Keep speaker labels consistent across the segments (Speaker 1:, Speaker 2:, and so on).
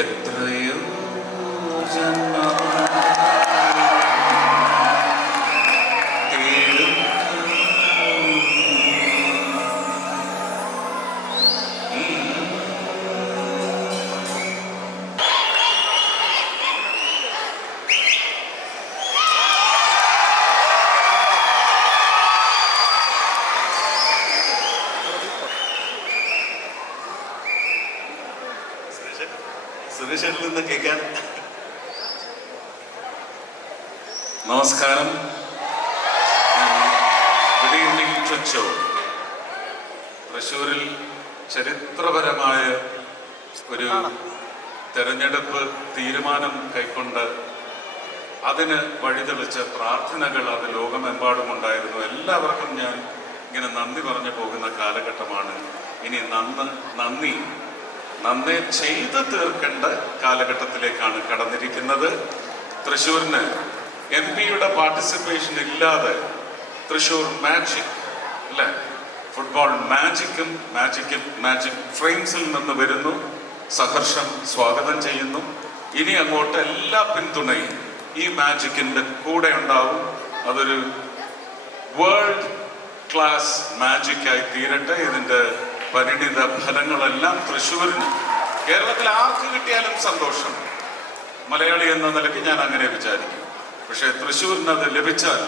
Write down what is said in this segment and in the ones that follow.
Speaker 1: എത്രയോ ജന്മമായി
Speaker 2: സുരേഷിൽ നിന്ന് കേൾക്കാൻ
Speaker 1: നമസ്കാരം. ഗുഡ് ഈവനിങ് ചൊച്ചോ തൃശ്ശൂരിൽ ചരിത്രപരമായ ഒരു തെരഞ്ഞെടുപ്പ് തീരുമാനം കൈക്കൊണ്ട് അതിന് വഴിതെളിച്ച പ്രാർത്ഥനകൾ അത് ലോകമെമ്പാടും ഉണ്ടായിരുന്നു. എല്ലാവർക്കും ഞാൻ ഇങ്ങനെ നന്ദി പറഞ്ഞു പോകുന്ന കാലഘട്ടമാണ്. ഇനി നന്ന് നന്ദി നന്നേ ചെയ്തു തീർക്കേണ്ട കാലഘട്ടത്തിലേക്കാണ് കടന്നിരിക്കുന്നത്. തൃശ്ശൂരിന് എം പിയുടെ പാർട്ടിസിപ്പേഷൻ ഇല്ലാതെ തൃശൂർ മാജിക് അല്ലെ? ഫുട്ബോൾ മാജിക്കും മാജിക്കും മാജിക് ഫ്രെയിംസിൽ നിന്ന് വരുന്നു. സഹർഷം സ്വാഗതം ചെയ്യുന്നു. ഇനി അങ്ങോട്ട് എല്ലാ പിന്തുണയും ഈ മാജിക്കിന്റെ കൂടെ ഉണ്ടാവും. അതൊരു വേൾഡ് ക്ലാസ് മാജിക്കായി തീരട്ടെ. ഇതിന്റെ പരിണിത ഫലങ്ങളെല്ലാം തൃശ്ശൂരിന് കേരളത്തിൽ ആർക്ക് കിട്ടിയാലും സന്തോഷം. മലയാളി എന്ന നിലയ്ക്ക് ഞാൻ അങ്ങനെ വിചാരിക്കും. പക്ഷേ തൃശ്ശൂരിന് അത് ലഭിച്ചാൽ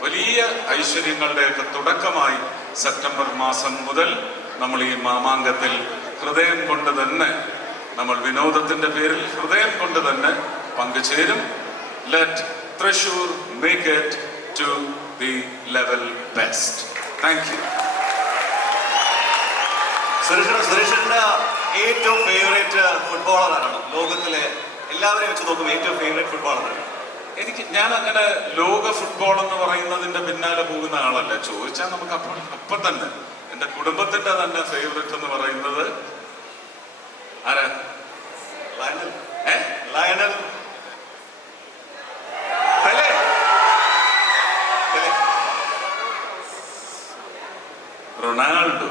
Speaker 1: വലിയ ഐശ്വര്യങ്ങളുടെയൊക്കെ തുടക്കമായി സെപ്റ്റംബർ മാസം മുതൽ നമ്മൾ ഈ മാമാങ്കത്തിൽ ഹൃദയം കൊണ്ട് തന്നെ നമ്മൾ വിനോദത്തിന്റെ പേരിൽ ഹൃദയം കൊണ്ട് തന്നെ പങ്കുചേരും. Let Thrissur make it to the level best thank you
Speaker 2: Suresh സുരേഷിന്റെ ഏറ്റവും ഫേവറേറ്റ് ഫുട്ബോളർ ആണ്. ലോകത്തിലെ എല്ലാവരെയും വെച്ച് നോക്കുമ്പോൾ ഏറ്റവും ഫേവറേറ്റ് ഫുട്ബോളർ ആണ്.
Speaker 1: എനിക്ക് ഞാൻ അങ്ങനെ ലോക ഫുട്ബോൾ എന്ന് പറയുന്നതിന്റെ പിന്നാലെ പോകുന്ന ആളല്ല. ചോദിച്ചാൽ നമുക്ക് അപ്പൊ അപ്പൊ തന്നെ. എന്റെ കുടുംബത്തിന്റെ തന്നെ ഫേവറേറ്റ് എന്ന് പറയുന്നത് ആരാ?
Speaker 2: ലയണൽ
Speaker 1: ഏ?
Speaker 2: ലയണൽ
Speaker 1: റൊണാൾഡോ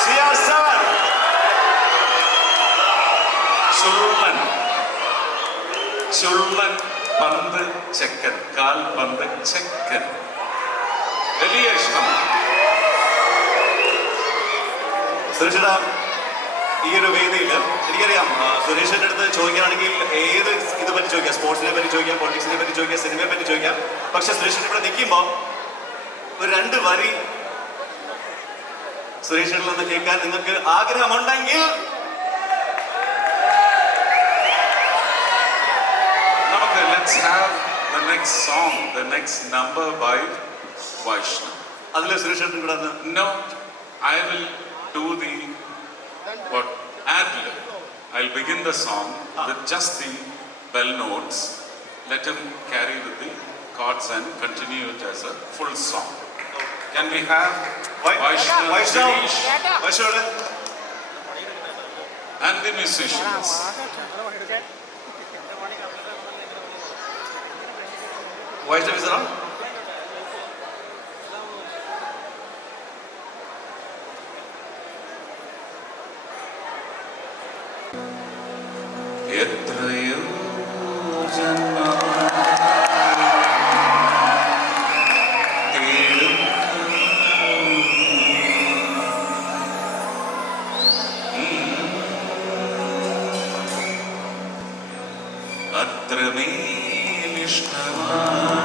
Speaker 2: CR7
Speaker 1: ചുള്ളൻ ചുള്ളൻ പന്ത് ചെക്കൻ കാൽ പന്ത് ചെക്കൻ. വലിയ ഇഷ്ടമാണ്
Speaker 2: സുരേഷിടാ ഈ ഒരു വേദിയിൽ എനിക്കറിയാം സുരേഷിന്റെ അടുത്ത് ചോദിക്കുകയാണെങ്കിൽ ഏത് ഇത് പറ്റി ചോദിക്കാം? സ്പോർട്സിനെ പറ്റി ചോദിക്കാം പൊളിറ്റിക്സിനെ പറ്റി ചോദിക്കാം സിനിമയെ പറ്റി ചോദിക്കാം. പക്ഷെ സുരേഷിന്റെ ഇവിടെ നിൽക്കുമ്പോൾ ഒരു രണ്ട് വരി സുരേഷിൽ നിന്ന് കേൾക്കാൻ നിങ്ങൾക്ക് ആഗ്രഹമുണ്ടെങ്കിൽ
Speaker 1: നമുക്ക് let's have the next song the next number by Vaishnav
Speaker 2: അതിൽ സുരേഷ് കൂടെ ഒന്ന്
Speaker 1: No, I will do the what ad lib. I'll begin the song with just the bell notes. Let him carry with the chords and continue it as a full song. Can we have
Speaker 2: Y-
Speaker 1: Vaishnav,
Speaker 2: Vaishnav
Speaker 1: Girish
Speaker 2: വൈഷ്ണവിടെ
Speaker 1: and the musicians?
Speaker 2: Vaishnav is
Speaker 1: എത്രയോ visa? തേടും അത്രമേലിഷ്ടമായി നിന്നെ